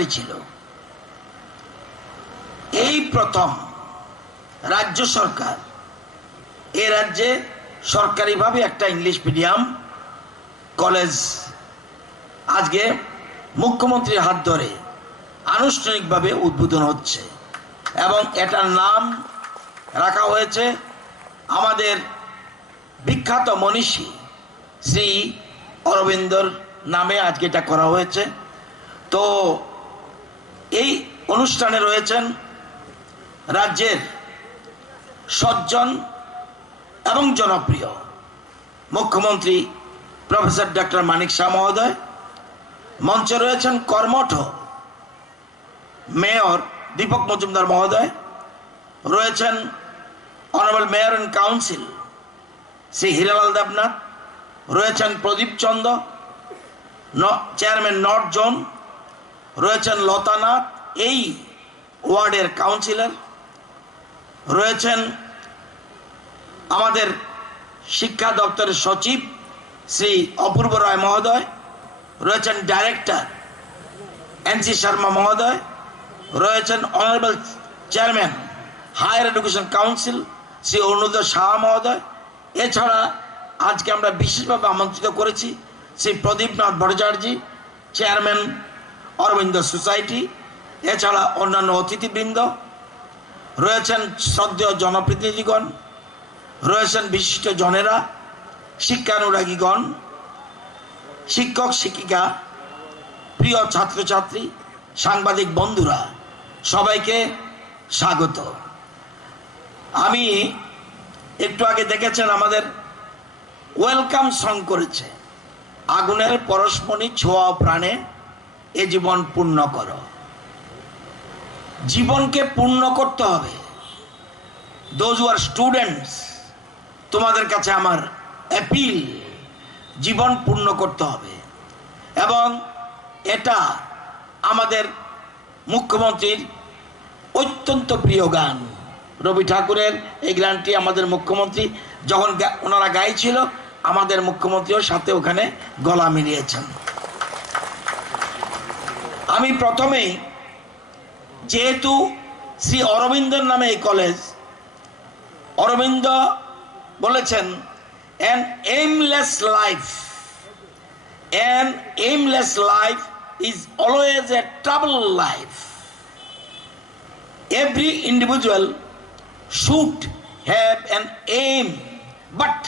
সরকারি ছিল। এই প্রথম রাজ্য সরকার এই রাজ্যে সরকারিভাবে একটা ইংলিশ মিডিয়াম কলেজ আজকে মুখ্যমন্ত্রীর হাত ধরে আনুষ্ঠানিকভাবে উদ্বোধন হচ্ছে এবং এটার নাম রাখা হয়েছে আমাদের বিখ্যাত মনীষী শ্রী অরবিন্দর নামে আজকে এটা করা হয়েছে। তো এই অনুষ্ঠানে রয়েছেন রাজ্যের সজ্জন এবং জনপ্রিয় মুখ্যমন্ত্রী প্রফেসর ডক্টর মানিক শাহ মহোদয়, মঞ্চে রয়েছেন কর্মঠ মেয়র দীপক মজুমদার মহোদয়, রয়েছেন honourable mayor and council Shri Hiralal Debnath, রয়েছেন Pradip Chandra chairman north zone, রয়েছেন লতা নাথ এই ওয়ার্ডের কাউন্সিলর, রয়েছেন আমাদের শিক্ষা দপ্তরের সচিব শ্রী অপূর্ব রায় মহোদয়, রয়েছেন ডাইরেক্টর এনসি শর্মা মহোদয়, রয়েছেন honourable chairman higher education council Shri Arunoday Shah মহোদয়। এছাড়া আজকে আমরা বিশেষভাবে আমন্ত্রিত করেছি শ্রী প্রদীপনাথ ভট্টাচার্য, চেয়ারম্যান অরবিন্দ সোসাইটি। এছাড়া অন্যান্য অতিথিবৃন্দ রয়েছেন, শ্রদ্ধেয় জনপ্রতিনিধিগণ রয়েছেন, বিশিষ্ট জনেরা, শিক্ষানুরাগীগণ, শিক্ষক শিক্ষিকা, প্রিয় ছাত্রছাত্রী, সাংবাদিক বন্ধুরা, সবাইকে স্বাগত। আমি একটু আগে দেখেছেন আমাদের ওয়েলকাম সং করেছে, আগুনের পরশমণি ছোঁয়া প্রাণে এ জীবন পূর্ণ করো। জীবনকে পূর্ণ করতে হবে। দোজ হু আর স্টুডেন্টস, তোমাদের কাছে আমার অ্যাপিল, জীবন পূর্ণ করতে হবে। এবং এটা আমাদের মুখ্যমন্ত্রীর অত্যন্ত প্রিয় গান। রবি ঠাকুরের এই গানটি আমাদের মুখ্যমন্ত্রী যখন ওনারা গাইছিল, আমাদের মুখ্যমন্ত্রীও সাথে ওখানে গলা মিলিয়েছেন। আমি প্রথমেই, যেহেতু শ্রী অরবিন্দর নামে এই কলেজ, অরবিন্দ বলেছেন an aimless life is always a troubled life. Every individual should have an aim, but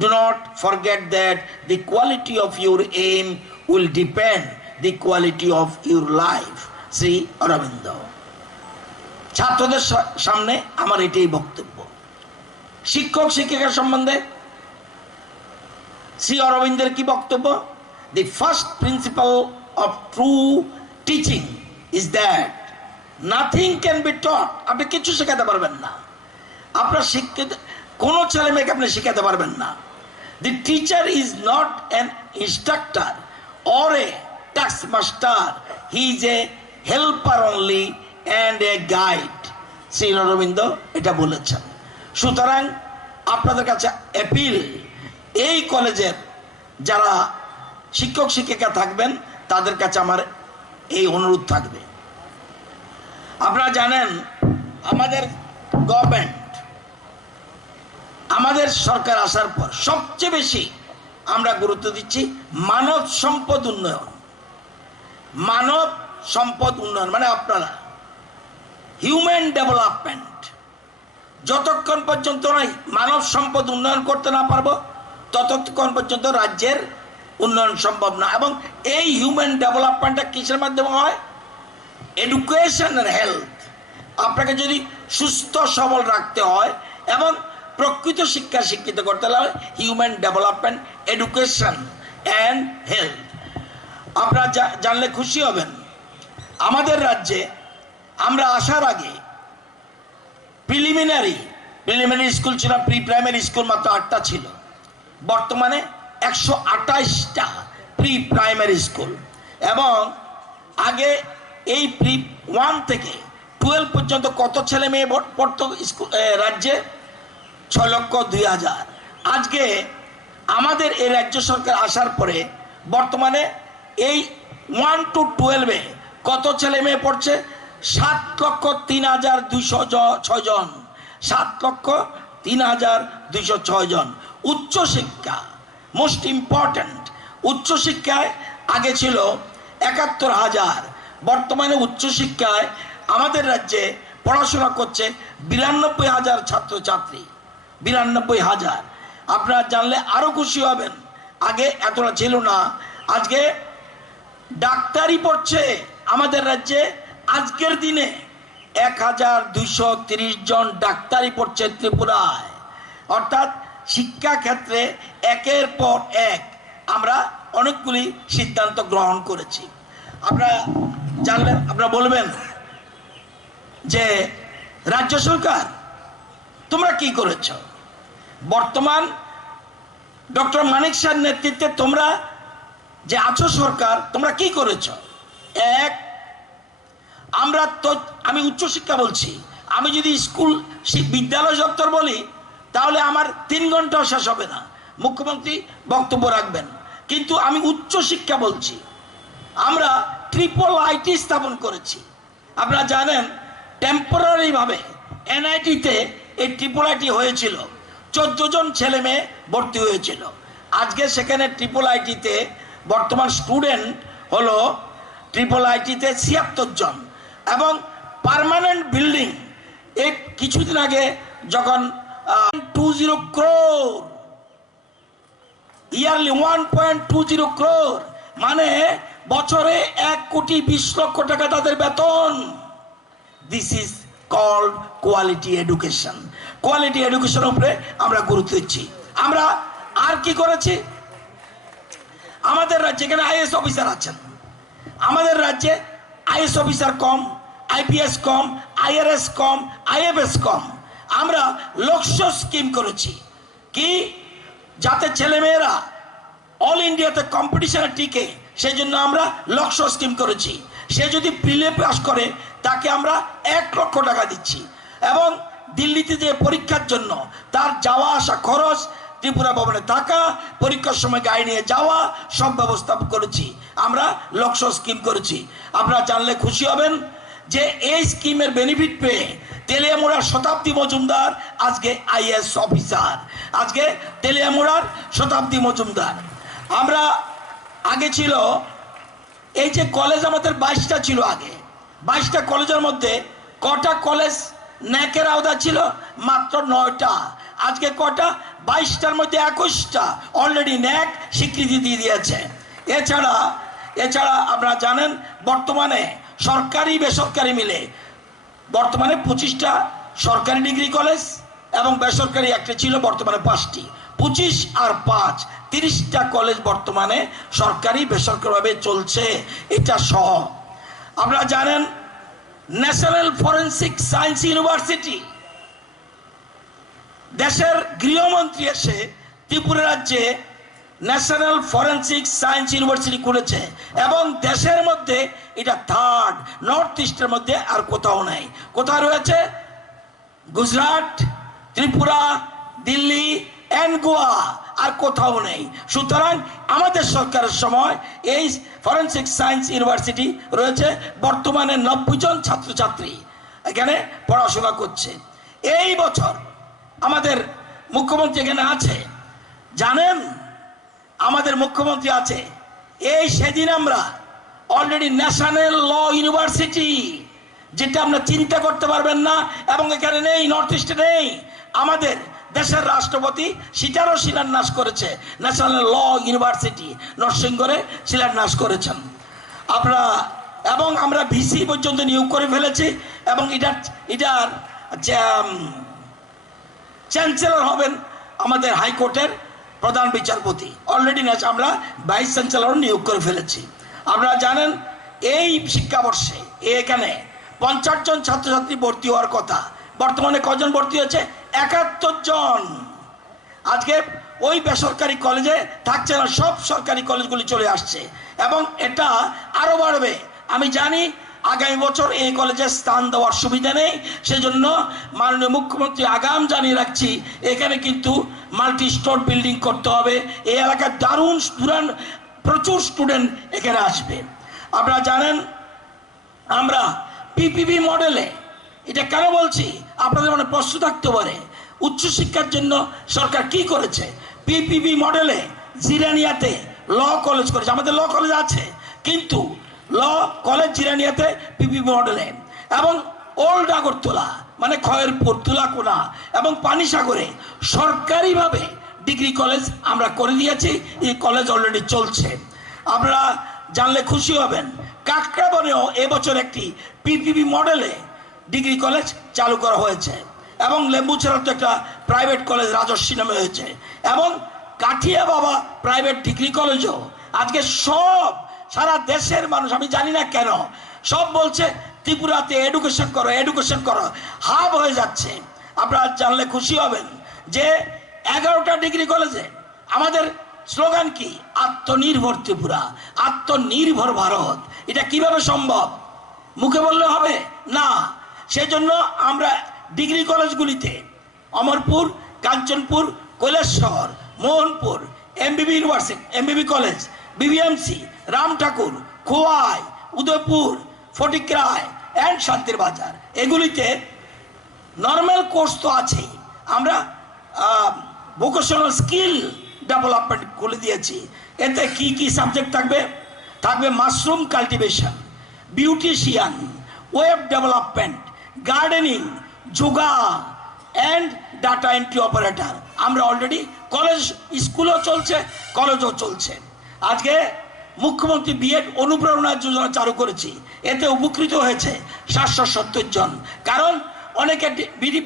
do not forget that the quality of your aim will depend the quality of your life. Shri Aurobindo. ছাত্রদের সামনে আমার এটাই বক্তব্য। শিক্ষক শিক্ষিকা সম্বন্ধে শ্রী অরবিন্দের কি বক্তব্য? The first principle of true teaching is that nothing can be taught. আপনি কিছু শেখাতে পারবেন না, আপনার কোন ছেলে মেয়েকে আপনি শেখাতে পারবেন না। The teacher is not an instructor or a taskmaster, he is a helper only and a guide. Shri Aurobindo এটা বলেছেন। সুতরাং আপনাদের কাছে অ্যাপিল, এই কলেজের যারা শিক্ষক শিক্ষিকা থাকবেন তাদের কাছে আমার এই অনুরোধ থাকবে। আপনারা জানেন আমাদের গভর্নমেন্ট, আমাদের সরকার আসার পর সবচেয়ে বেশি আমরা গুরুত্ব দিচ্ছি মানব সম্পদ উন্নয়ন। মানব সম্পদ উন্নয়ন মানে আপনারা হিউম্যান ডেভেলপমেন্ট। যতক্ষণ পর্যন্ত মানব সম্পদ উন্নয়ন করতে না পারবো ততক্ষণ পর্যন্ত রাজ্যের উন্নয়ন সম্ভব না। এবং এই হিউম্যান ডেভেলপমেন্টটা কিসের মাধ্যমে হয়? এডুকেশন আর হেলথ। আপনাকে যদি সুস্থ সবল রাখতে হয় এবং প্রকৃত শিক্ষা শিক্ষিত করতে হবে, human development, education and health. আপনারা জানলে খুশি হবেন, আমাদের রাজ্যে আমরা আসার আগে প্রিলিমিনারি স্কুল ছিল, প্রি প্রাইমারি স্কুল মাত্র 8টা ছিল। বর্তমানে 128টা প্রি প্রাইমারি স্কুল। এবং আগে এই প্রি 1 থেকে 12 পর্যন্ত কত ছেলে মেয়ে পড়তো রাজ্যে? 6,02,000। আজকে আমাদের এই রাজ্য সরকার আসার পরে বর্তমানে এই 1 to 12-এ কত ছেলে মেয়ে পড়ছে? 7,03,206 জন। 7,03,206 জন। উচ্চশিক্ষা মোস্ট ইম্পর্ট্যান্ট। উচ্চশিক্ষায় আগে ছিল 71,000, বর্তমানে উচ্চশিক্ষায় আমাদের রাজ্যে পড়াশোনা করছে 92,000 ছাত্রছাত্রী। 92,000। আপনারা জানলে আরো খুশি হবেন, আগে এতটা ছিল না। আজকে ডাক্তারি পড়ছে আমাদের রাজ্যে আজকের দিনে 1,230 জন ডাক্তারি পড়ছে ত্রিপুরায়। অর্থাৎ শিক্ষা ক্ষেত্রে একের পর এক আমরা অনেকগুলি সিদ্ধান্ত গ্রহণ করেছি। আপনারা জানলেন, আপনারা বলবেন যে রাজ্য সরকার তোমরা কি করেছ? বর্তমান ডক্টর মানিক শাহর নেতৃত্বে তোমরা যে আছো সরকার, তোমরা কি করেছ? এক, আমি উচ্চশিক্ষা বলছি, আমি যদি স্কুল বিদ্যালয় দপ্তর বলি তাহলে আমার 3 ঘন্টাও শেষ হবে না, মুখ্যমন্ত্রী বক্তব্য রাখবেন। কিন্তু আমি উচ্চশিক্ষা বলছি, আমরা IIIT স্থাপন করেছি। আপনারা জানেন টেম্পোরারি ভাবে NIT-তে এই IIIT হয়েছিল, 14 জন ছেলে মেয়ে ভর্তি হয়েছিল। আজকে সেখানে IIIT-তে বর্তমান স্টুডেন্ট হলো IIIT-তে 76 জন এবং পার্মানেন্ট বিল্ডিং। এই কিছুদিন আগে যখন 20 crore ইয়ারলি 1.20 crore, মানে বছরে 1,20,00,000 টাকা তাদের বেতন। This is called quality education. Quality এডুকেশনের উপরে আমরা গুরুত্ব দিচ্ছি। আমরা আর কি করেছি? আমাদের রাজ্যে এখানে IAS অফিসার আছেন, আমাদের রাজ্যে IAS অফিসার কম, IPS কম, IRS কম, IFS কম। আমরা লক্ষ্য স্কিম করেছি কি, যাতে ছেলেমেয়েরা অল ইন্ডিয়াতে কম্পিটিশনে টিকে, সেই জন্য আমরা লক্ষ্য স্কিম করেছি। সে যদি প্রিলি পাস করে তাকে আমরা 1 লক্ষ টাকা দিচ্ছি এবং দিল্লিতে যে পরীক্ষার জন্য তার যাওয়া আসা খরচ, ত্রিপুরা ভবনে থাকা, পরীক্ষার সময় গাড়ি নিয়ে যাওয়া, সব ব্যবস্থা করেছি। আমরা লক্ষ্য স্কিম করেছি। আপনারা জানলে খুশি হবেন যে এই স্কিমের বেনিফিট পেয়ে তেলিয়ামুড়ার শতাব্দী মজুমদার আজকে IAS অফিসার। আজকে তেলিয়ামুড়ার শতাব্দী মজুমদার। আমরা আগে ছিল এই যে কলেজ আমাদের 22টা ছিল আগে, 22টা কলেজের মধ্যে কটা কলেজ ন্যাকের আওতা ছিল? মাত্র 9টা। আজকে কটা? 22টার মধ্যে 21টা অলরেডি ন্যাক স্বীকৃতি দিয়ে দিয়েছে। এছাড়া আপনারা জানেন বর্তমানে সরকারি বেসরকারি মিলে বর্তমানে 25টা সরকারি ডিগ্রি কলেজ এবং বেসরকারি একটা ছিল, বর্তমানে 5টি। 25 আর 5 30টা কলেজ বর্তমানে সরকারি বেসরকারিভাবে চলছে, এটা সহ। আপনারা জানেন ন্যাশনাল ফরেন্সিক সায়েন্স ইউনিভার্সিটি, দেশের গৃহমন্ত্রী এসে ত্রিপুরা রাজ্যে ন্যাশনাল ফরেন্সিক সায়েন্স ইউনিভার্সিটি খুলেছে এবং দেশের মধ্যে এটা 3rd, নর্থ ইস্টের মধ্যে আর কোথাও নেই। কোথায় রয়েছে? গুজরাট, ত্রিপুরা, দিল্লি এন্ড গোয়া, আর কোথাও নেই। সুতরাং আমাদের সরকারের সময় এই ফরেন্সিক সায়েন্স ইউনিভার্সিটি রয়েছে। বর্তমানে 90 জন ছাত্রছাত্রী এখানে পড়াশোনা করছে। এই বছর আমাদের মুখ্যমন্ত্রী এখানে আছে, জানেন আমাদের মুখ্যমন্ত্রী আছে। এই সেদিন আমরা অলরেডি ন্যাশনাল ল ইউনিভার্সিটি, যেটা আমরা চিন্তা করতে পারবেন না এবং এখানে নেই, নর্থ ইস্টে নেই, আমাদের দেশের রাষ্ট্রপতি সেটারও শিলান্যাস করেছে। ন্যাশনাল ল ইউনিভার্সিটি নরসিংগড়ে শিলান্যাস করেছেন আপনারা, এবং আমরা ভিসি পর্যন্ত নিয়োগ করে ফেলেছি এবং এটার চ্যান্সেলর হবেন আমাদের হাইকোর্টের প্রধান বিচারপতি। অলরেডি আমরা ভাইস চ্যান্সেলর নিয়োগ করে ফেলেছি। আপনারা জানেন এই শিক্ষাবর্ষে এখানে 50 জন ছাত্রছাত্রী ভর্তি হওয়ার কথা, বর্তমানে কজন ভর্তি হয়েছে? 71 জন। আজকে ওই বেসরকারি কলেজে থাকছে না, সব সরকারি কলেজগুলি চলে আসছে এবং এটা আরো বাড়বে। আমি জানি আগামী বছর এই কলেজে স্থান দেওয়ার সুবিধা নেই, সেজন্য মাননীয় মুখ্যমন্ত্রী আগাম জানিয়ে রাখছি, এখানে কিন্তু মাল্টি স্টোর বিল্ডিং করতে হবে। এই এলাকার দারুণ প্রচুর স্টুডেন্ট এখানে আসবে। আপনারা জানেন আমরা পিপিপি মডেলে, এটা কেন বলছি আপনাদের মনে প্রশ্ন থাকতে পারে, উচ্চশিক্ষার জন্য সরকার কি করেছে? পিপিপি মডেলে জিরানিয়াতে ল কলেজ করেছে, আমাদের ল কলেজ আছে, কিন্তু ল কলেজ জিরানিয়াতে পিপিপি মডেলে, এবং ওল্ড আগরতলা মানে খয়েরপুর, তুলাকোনা এবং পানিসাগরে সরকারিভাবে ডিগ্রি কলেজ আমরা করে দিয়েছি। এই কলেজ অলরেডি চলছে। আপনারা জানলে খুশি হবেন, কাকরাবনেও এবছর একটি পিপিপি মডেলে ডিগ্রি কলেজ চালু করা হয়েছে, এবং লেম্বুছড়ার তো একটা প্রাইভেট কলেজ রাজস্বী নামে হয়েছে, এবং কাঠিয়া বাবা প্রাইভেট ডিগ্রি কলেজও আজকে সব সারা দেশের মানুষ, আমি জানি না কেন, সব বলছে ত্রিপুরাতে এডুকেশন করো, এডুকেশন করো, হাব হয়ে যাচ্ছে। আপনারা জানলে খুশি হবেন যে 11টা ডিগ্রি কলেজে আমাদের স্লোগান কি? আত্মনির্ভর ত্রিপুরা, আত্মনির্ভর ভারত। এটা কিভাবে সম্ভব? মুখে বললে হবে না। সেজন্য আমরা ডিগ্রি কলেজগুলিতে Amarpur, Kanchanpur, Kailashahar, Mohanpur, MBB university, MBB college, BBMC, Ram Thakur, Khowai, Udaipur, Fatikroy and Santir Bazar, এগুলিতে নর্মাল কোর্স তো আছেই, আমরা ভোকেশনাল স্কিল ডেভেলপমেন্ট খুলে দিয়েছি। এতে কি কি সাবজেক্ট থাকবে? থাকবে mushroom cultivation, beautician, web development, gardening, yoga and data entry operator. আমরা অলরেডি কলেজ, স্কুলও চলছে, কলেজও চলছে। আজকে মুখ্যমন্ত্রী বিএড অনুপ্রেরণা যোজনা চালু করেছি, এতে উপকৃত হয়েছে 770 জন। কারণ অনেকে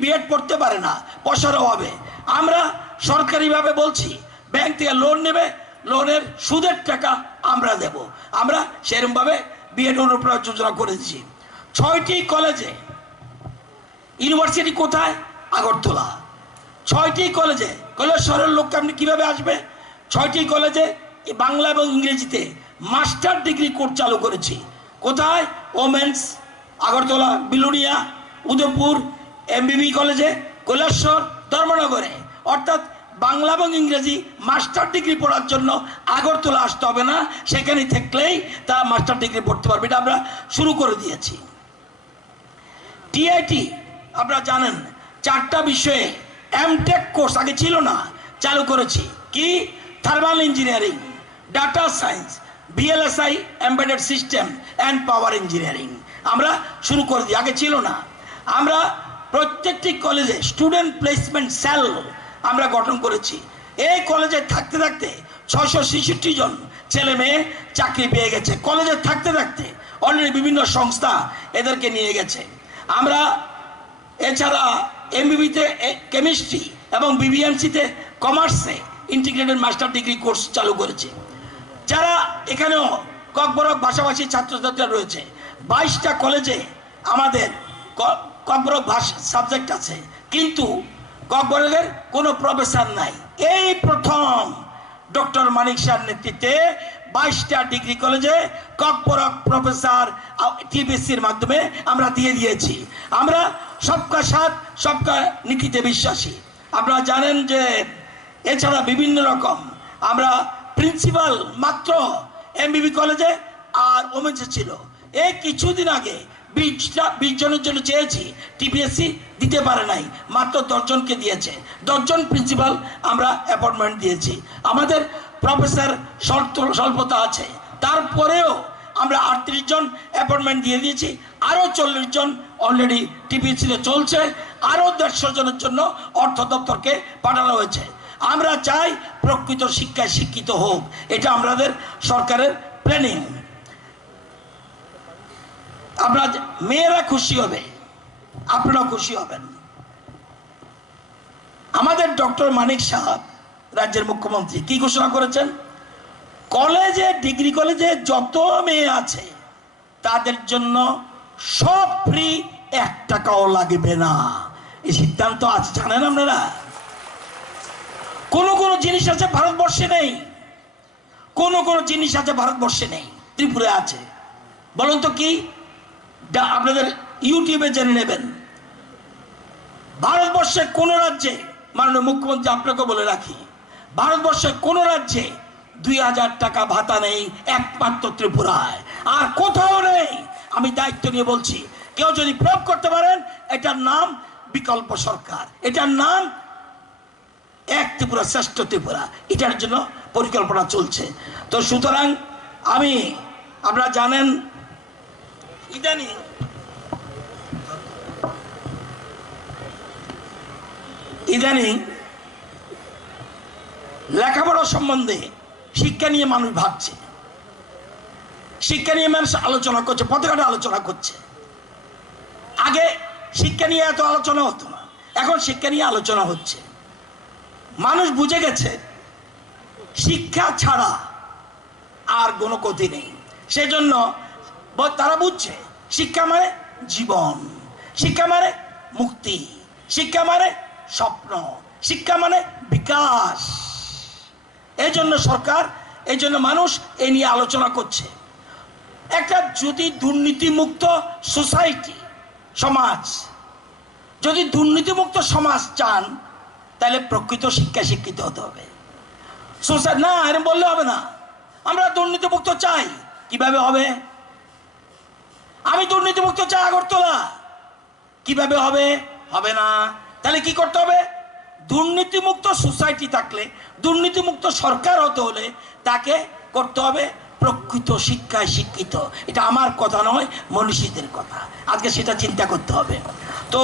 বিএড পড়তে পারে না পয়সার অভাবে। আমরা সরকারিভাবে বলছি ব্যাংক থেকে লোন নেবে, লোনের সুদের টাকা আমরা দেব। আমরা সেরকমভাবে বিএড অনুপ্রেরণা যোজনা করেছি। 6টি কলেজে, ইউনিভার্সিটি কোথায়? আগরতলা। 6টি কলেজে, কৈলাসহরের লোক আপনি কীভাবে আসবে? 6টি কলেজে বাংলা এবং ইংরেজিতে মাস্টার ডিগ্রি কোর্স চালু করেছি। কোথায়? ওমেন্স, আগরতলা, বিলুনিয়া, উদয়পুর, এমবিবি কলেজে, কৈলাসহর, ধর্মনগরে। অর্থাৎ বাংলা এবং ইংরেজি মাস্টার ডিগ্রি পড়ার জন্য আগরতলা আসতে হবে না, সেখানে থাকলেই তারা মাস্টার ডিগ্রি পড়তে পারবে। এটা আমরা শুরু করে দিয়েছি। টিআইটি আপনারা জানেন 4টা বিষয়ে এমটেক কোর্স আগে ছিল না, চালু করেছি। কি? Thermal engineering, data science, VLSI, embedded system and power engineering আমরা শুরু করে দিই, আগে ছিল না। আমরা প্রত্যেকটি কলেজে স্টুডেন্ট প্লেসমেন্ট সেল আমরা গঠন করেছি। এই কলেজে থাকতে থাকতে 666 জন ছেলে মেয়ে চাকরি পেয়ে গেছে। কলেজে থাকতে থাকতে অলরেডি বিভিন্ন সংস্থা এদেরকে নিয়ে গেছে। আমরা এছাড়া এমবিবিতে কেমিস্ট্রি এবং বিবিএমসিতে কমার্সে ইন্টিগ্রেটেড মাস্টার ডিগ্রি কোর্স চালু করেছি। যারা এখানেও ককবরক ভাষাভাষী ছাত্রছাত্রীরা রয়েছে, 22টা কলেজে আমাদের ককবরক ভাষা সাবজেক্ট আছে, কিন্তু ককবরকের কোনো প্রফেসর নাই। এই প্রথম ডক্টর মানিক শাহর নেতৃত্বে 22টা ডিগ্রি কলেজে ককবরক প্রফেসর টিবিসির মাধ্যমে আমরা দিয়ে দিয়েছি। আমরা সবকা সাথ সবকা নীতিতে বিশ্বাসী। আপনারা জানেন যে এছাড়া বিভিন্ন রকম আমরা প্রিন্সিপাল মাত্র এমবিবি কলেজে আর ওমেন্সে ছিল। এই কিছুদিন আগে 20 জনের জন্য চেয়েছি, টিপিএসসি দিতে পারে নাই, মাত্র 10 জনকে দিয়েছে। 10 জন প্রিন্সিপাল আমরা অ্যাপয়েন্টমেন্ট দিয়েছি। আমাদের প্রফেসর স্বল্পতা আছে, তারপরেও আমরা 38 জন অ্যাপয়েন্টমেন্ট দিয়ে দিয়েছি। আরও 40 জন অলরেডি টিপিএসসিতে চলছে। আরও 150 জনের জন্য অর্থ দপ্তরকে পাঠানো হয়েছে। আমরা চাই প্রকৃত শিক্ষায় শিক্ষিত হোক, এটা আমাদের সরকারের প্ল্যানিং। আপনার মেয়েরা খুশি হবে, আপনারা খুশি হবেন। আমাদের ডক্টর মানিক সাহেব রাজ্যের মুখ্যমন্ত্রী কি ঘোষণা করেছেন? কলেজে, ডিগ্রি কলেজে যত মেয়ে আছে তাদের জন্য সব ফ্রি, 1 টাকাও লাগবে না। এই সিদ্ধান্ত আছে, জানেন আপনারা? কোন কোন জিনিস আছে ভারতবর্ষে নেই, কোন কোন জিনিস আছে ভারতবর্ষে নেই, ত্রিপুরা আছে। বলুন তো কি? আপনাদের ইউটিউবে জেনে নেবেন। ভারতবর্ষের কোন রাজ্যে, মাননীয় মুখ্যমন্ত্রী আপনাকে বলে রাখি, ভারতবর্ষের কোন রাজ্যে 2000 টাকা ভাতা নেই, একমাত্র ত্রিপুরায়। আর কোথাও নেই। আমি দায়িত্ব নিয়ে বলছি, কেউ যদি প্রয়োগ করতে পারেন, এটার নাম বিকল্প সরকার, এটার নাম এক ত্রিপুরা শ্রেষ্ঠ ত্রিপুরা, এটার জন্য পরিকল্পনা চলছে। তো সুতরাং আপনারা জানেন ইদানিং লেখাপড়া সম্বন্ধে শিক্ষা নিয়ে মানুষ ভাবছে, শিক্ষা নিয়ে মানুষ আলোচনা করছে, পথঘাটে আলোচনা করছে। আগে শিক্ষা নিয়ে এত আলোচনা হতো না, এখন শিক্ষা নিয়ে আলোচনা হচ্ছে। মানুষ বুঝে গেছে শিক্ষা ছাড়া আর কোনো গতি নেই। সেজন্য তারা বুঝছে শিক্ষা মানে জীবন, শিক্ষা মানে মুক্তি, শিক্ষা মানে স্বপ্ন, শিক্ষা মানে বিকাশ। এই জন্য সরকার, এই জন্য মানুষ এই নিয়ে আলোচনা করছে। একটা যদি দুর্নীতিমুক্ত সোসাইটি, সমাজ, যদি দুর্নীতিমুক্ত সমাজ চান, তাহলে প্রকৃত শিক্ষায় শিক্ষিত হতে হবে। সোসাইটি না এরকম বললে হবে না, আমরা দুর্নীতিমুক্ত চাই। কিভাবে হবে? আমি দুর্নীতিমুক্ত চাই আগরতলা, কিভাবে হবে? হবে না। তাহলে কি করতে হবে? দুর্নীতিমুক্ত সোসাইটি থাকলে, দুর্নীতিমুক্ত সরকার হতে হলে তাকে করতে হবে প্রকৃত শিক্ষায় শিক্ষিত। এটা আমার কথা নয়, মনীষীদের কথা। আজকে সেটা চিন্তা করতে হবে। তো